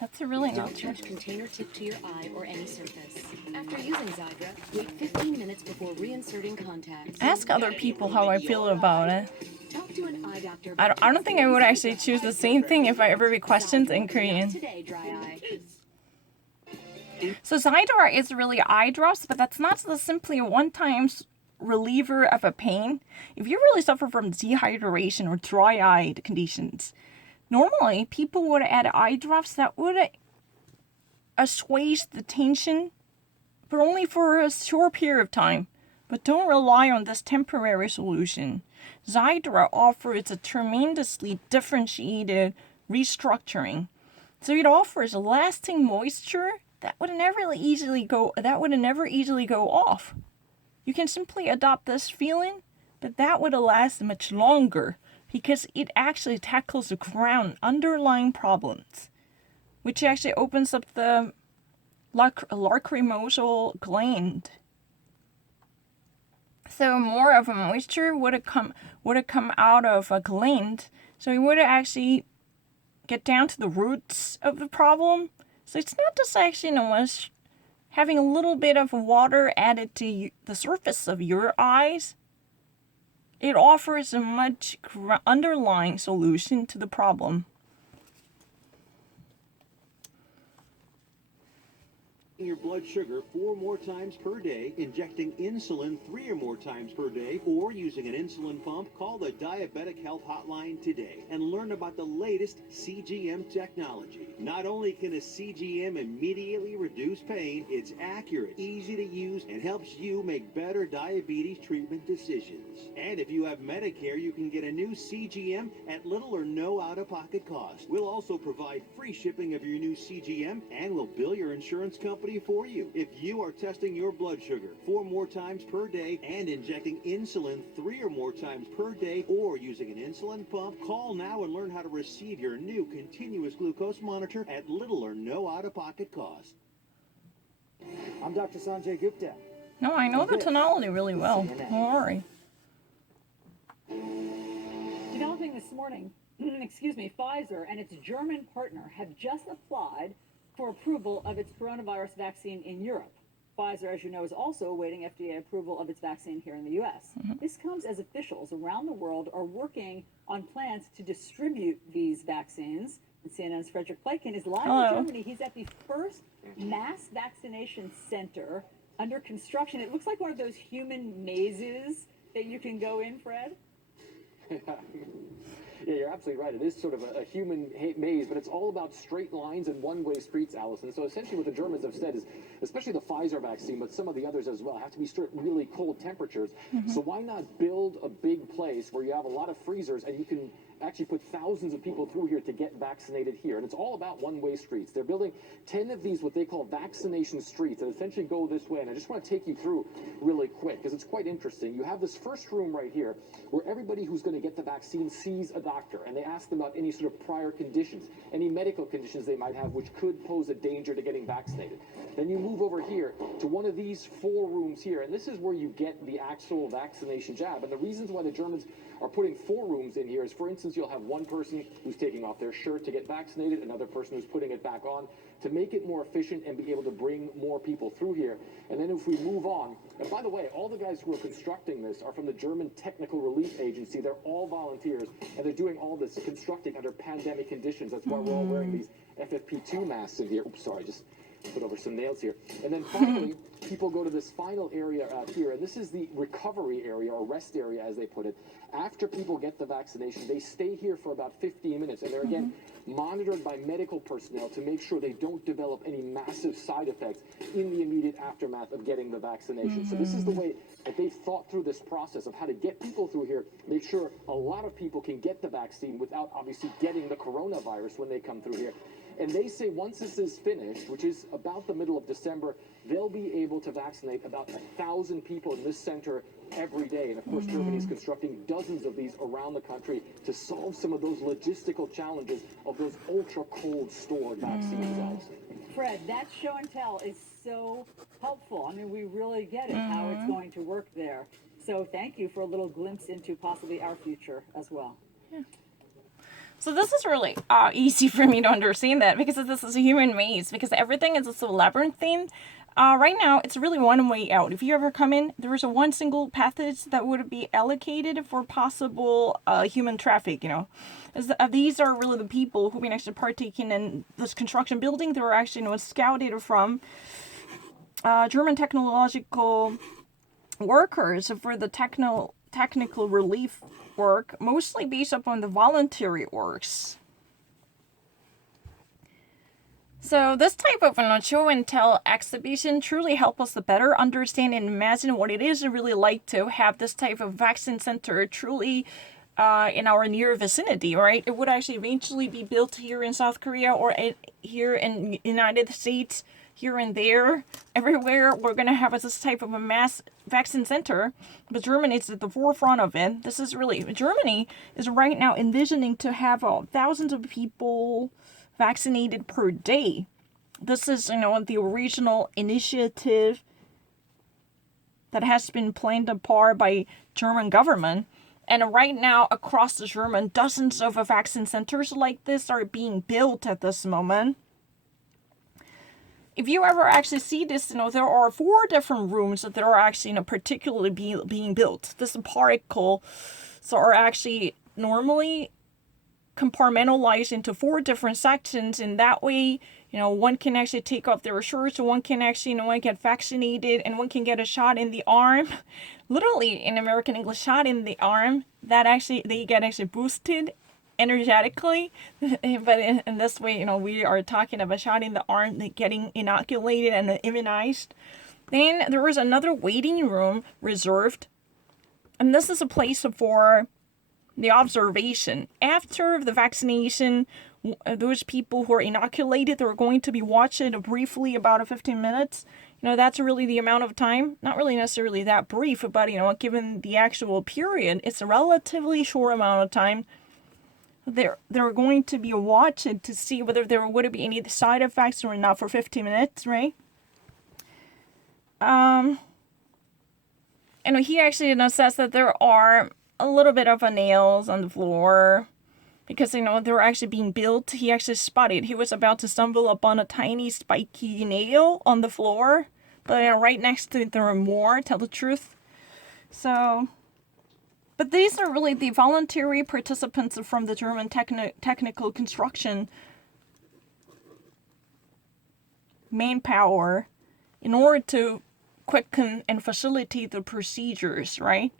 That's a really Don't not true. touch container tip to your eye or any surface. After using Xiidra, wait 15 minutes before reinserting contacts. Ask other people how I feel about it. Talk to an eye doctor. I don't think I would actually choose the same thing if I ever read questions in Korean. Today, dry eye. So Xiidra is really eye drops, but that's not simply a one-time reliever of a pain. If you really suffer from dehydration or dry-eyed conditions, normally people would add eye drops that would assuage the tension, but only for a short period of time. But don't rely on this temporary solution. Xiidra offers a tremendously differentiated restructuring. So it offers lasting moisture that would never easily go off. You can simply adopt this feeling, but that would last much longer because it actually tackles the underlying problems, which actually opens up the lacrimal gland. So more of a moisture would have come out of a gland, so it would actually get down to the roots of the problem. So it's not just actually having a little bit of water added to the surface of your eyes. It offers a much underlying solution to the problem. Your blood sugar 4 more times per day, injecting insulin 3 or more times per day, or using an insulin pump, call the Diabetic Health Hotline today and learn about the latest CGM technology. Not only can a CGM immediately reduce pain, it's accurate, easy to use, and helps you make better diabetes treatment decisions. And if you have Medicare, you can get a new CGM at little or no out-of-pocket cost. We'll also provide free shipping of your new CGM, and we'll bill your insurance company for you. If you are testing your blood sugar 4 more times per day and injecting insulin 3 or more times per day, or using an insulin pump, call now and learn how to receive your new continuous glucose monitor at little or no out-of-pocket cost. I'm Dr. Sanjay Gupta. No, I know the tonality really well. Don't worry. Developing this morning, Pfizer and its German partner have just applied for approval of its coronavirus vaccine in Europe. Pfizer, as you know, is also awaiting FDA approval of its vaccine here in the U.S. This comes as officials around the world are working on plans to distribute these vaccines. And CNN's Frederick Pleiken is live in Germany. He's at the first mass vaccination center under construction. It looks like one of those human mazes that you can go in, Fred. Yeah, you're absolutely right. It is sort of a human maze, but it's all about straight lines and one-way streets, Allison. So essentially what the Germans have said is, especially the Pfizer vaccine, but some of the others as well, have to be really cold temperatures. So why not build a big place where you have a lot of freezers and you can actually put thousands of people through here to get vaccinated here. And it's all about one-way streets. They're building 10 of these, what they call vaccination streets, that essentially go this way. And I just want to take you through really quick, because it's quite interesting. You have this first room right here, where everybody who's going to get the vaccine sees a doctor, and they ask them about any sort of prior conditions, any medical conditions they might have, which could pose a danger to getting vaccinated. Then you move over here to one of these 4 rooms here, and this is where you get the actual vaccination jab. And the reasons why the Germans are putting 4 rooms in here is, for instance, you'll have one person who's taking off their shirt to get vaccinated, another person who's putting it back on to make it more efficient and be able to bring more people through here. And then if we move on, and by the way, all the guys who are constructing this are from the German Technical Relief Agency. They're all volunteers, and they're doing all this constructing under pandemic conditions. That's why we're all wearing these FFP2 masks in here. Oops, sorry, just put over some nails here. And then finally, people go to this final area out here, and this is the recovery area, or rest area as they put it. After people get the vaccination, they stay here for about 15 minutes, and they're again monitored by medical personnel to make sure they don't develop any massive side effects in the immediate aftermath of getting the vaccination. So this is the way that they've thought through this process of how to get people through here, make sure a lot of people can get the vaccine without obviously getting the coronavirus when they come through here. And they say once this is finished, which is about the middle of December, they'll be able to vaccinate about 1,000 people in this center every day. And of course, Germany is constructing dozens of these around the country to solve some of those logistical challenges of those ultra cold stored vaccines, Allison. Fred, that show and tell is so helpful. I mean, we really get it, how it's going to work there. So thank you for a little glimpse into possibly our future as well. So this is really easy for me to understand that, because this is a human maze, because everything is so labyrinthine. Right now, it's really one way out. If you ever come in, there is a one single passage that would be allocated for possible human traffic, these are really the people who've been actually partaking in this construction building. They were actually, scouted from German technological workers for the technical relief work, mostly based upon the voluntary works. So this type of show and tell exhibition truly help us to better understand and imagine what it is really like to have this type of vaccine center truly in our near vicinity, right? It would actually eventually be built here in South Korea or here in United States, here and there, everywhere. We're going to have this type of a mass vaccine center, but Germany is at the forefront of it. Germany is right now envisioning to have thousands of people vaccinated per day. This is, the original initiative that has been planned apart by German government. And right now, across the German, dozens of vaccine centers like this are being built at this moment. If you ever actually see this, there are 4 different rooms that are actually, particularly being built. This particles are actually normally compartmentalized into 4 different sections, and that way, one can actually take off their shirts, one can actually, get vaccinated, and one can get a shot in the arm. Literally, in American English, shot in the arm, that actually, they get actually boosted energetically. But in this way, we are talking about shot in the arm, getting inoculated and immunized. Then there was another waiting room reserved, and this is a place for the observation. After the vaccination, those people who are inoculated, they're going to be watched briefly about 15 minutes. That's really the amount of time. Not really necessarily that brief, but, given the actual period, it's a relatively short amount of time. They're going to be watched to see whether there would be any side effects or not for 15 minutes, right? And he actually says that there are a little bit of nails on the floor, because they were actually being built. He actually spotted, he was about to stumble upon a tiny spiky nail on the floor, but right next to it there were more, tell the truth. So, but these are really the voluntary participants from the German technical construction manpower in order to quicken and facilitate the procedures, right?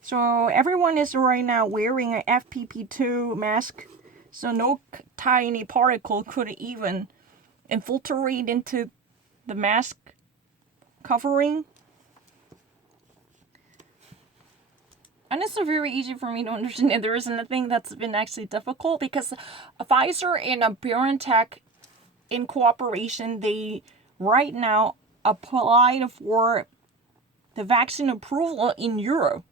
So everyone is right now wearing an FFP2 mask, so no tiny particle could even infiltrate into the mask covering. And it's very easy for me to understand. There isn't nothing that's been actually difficult, because Pfizer and BioNTech, in cooperation, they right now applied for the vaccine approval in Europe.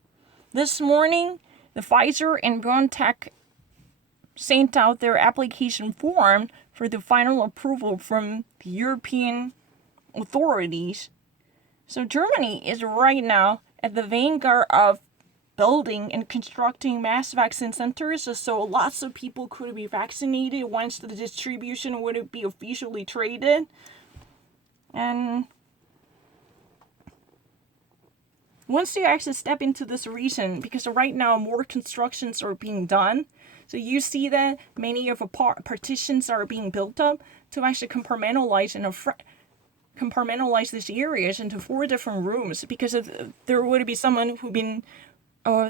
This morning, the Pfizer and BioNTech sent out their application form for the final approval from the European authorities. So Germany is right now at the vanguard of building and constructing mass vaccine centers, so lots of people could be vaccinated once the distribution would be officially traded. And once you actually step into this region, because right now more constructions are being done, so you see that many of the partitions are being built up to actually compartmentalize these areas into 4 different rooms, because there would be someone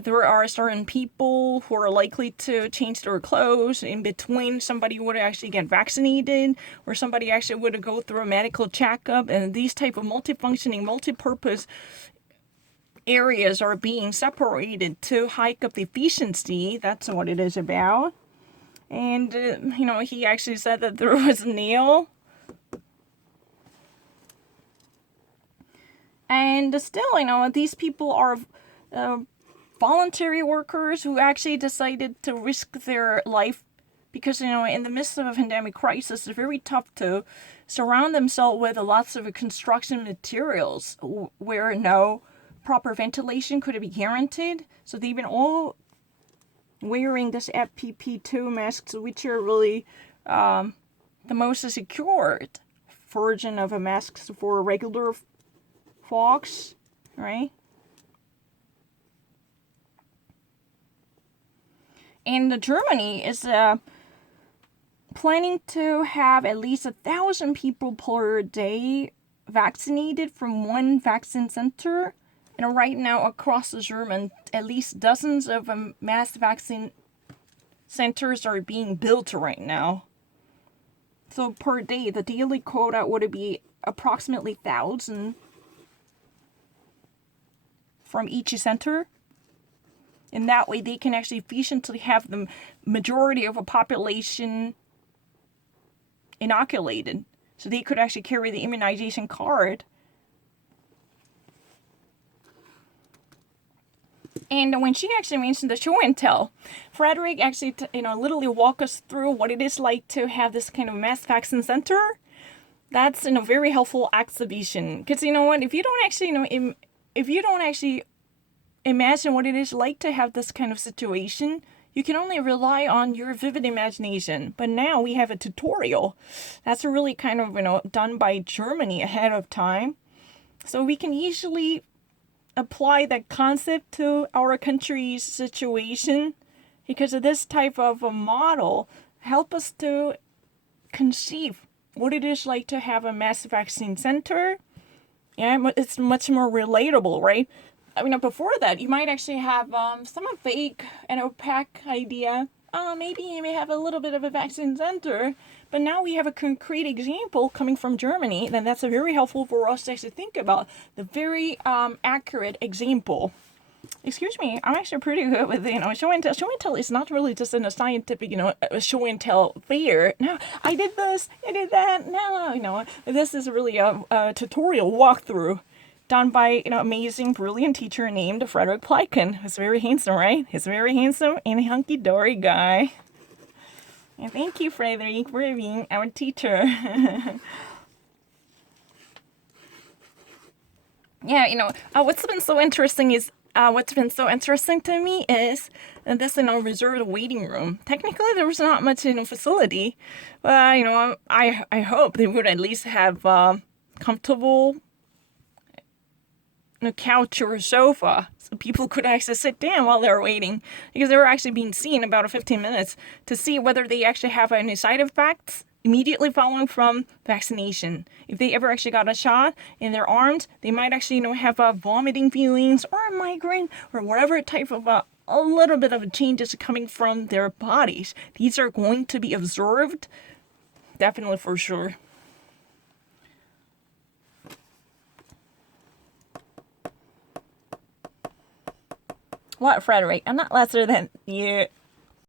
there are certain people who are likely to change their clothes in between. Somebody would actually get vaccinated, or somebody actually would go through a medical checkup, and these type of multifunctioning, multi-purpose areas are being separated to hike up the efficiency. That's what it is about. And, he actually said that there was a nail. And still, these people are voluntary workers who actually decided to risk their life, because, in the midst of a pandemic crisis, it's very tough to surround themselves with lots of construction materials where no proper ventilation could be guaranteed. So they've been all wearing this FPP2 masks, which are really the most secured version of a mask for regular folks, right? And Germany is planning to have at least 1,000 people per day vaccinated from one vaccine center. And right now, across the German, at least dozens of mass vaccine centers are being built right now. So per day, the daily quota would be approximately 1,000 from each center. And that way they can actually efficiently have the majority of a population inoculated. So they could actually carry the immunization card. And when she actually mentioned the show and tell, Frederick actually, literally walk us through what it is like to have this kind of mass vaccine center. That's a very helpful exhibition. Because you know what, if you don't actually, if you don't actually imagine what it is like to have this kind of situation, you can only rely on your vivid imagination. But now we have a tutorial that's really kind of, done by Germany ahead of time. So we can easily apply that concept to our country's situation, because of this type of a model help us to conceive what it is like to have a mass vaccine center. Yeah, it's much more relatable, right? I mean, before that, you might actually have some vague and opaque idea. Maybe you may have a little bit of a vaccine center, but now we have a concrete example coming from Germany, and that's very helpful for us to actually think about the very accurate example. Excuse me, I'm actually pretty good with, show and tell. Show and tell is not really just in a scientific, a show and tell fair. No, I did this, I did that. No, this is really a tutorial walkthrough done by an amazing, brilliant teacher named Frederick Pleiken. He's very handsome, right? He's very handsome and hunky-dory guy. And thank you, Frederick, for being our teacher. Yeah, what's been so interesting to me is this, reserved waiting room. Technically, there was not much, facility, but, I hope they would at least have comfortable a couch or a sofa so people could actually sit down while they were waiting, because they were actually being seen about 15 minutes to see whether they actually have any side effects immediately following from vaccination. If they ever actually got a shot in their arms, they might actually have vomiting feelings or a migraine or whatever type of a little bit of changes coming from their bodies. These are going to be observed, definitely, for sure. What, Frederick? I'm not lesser than you.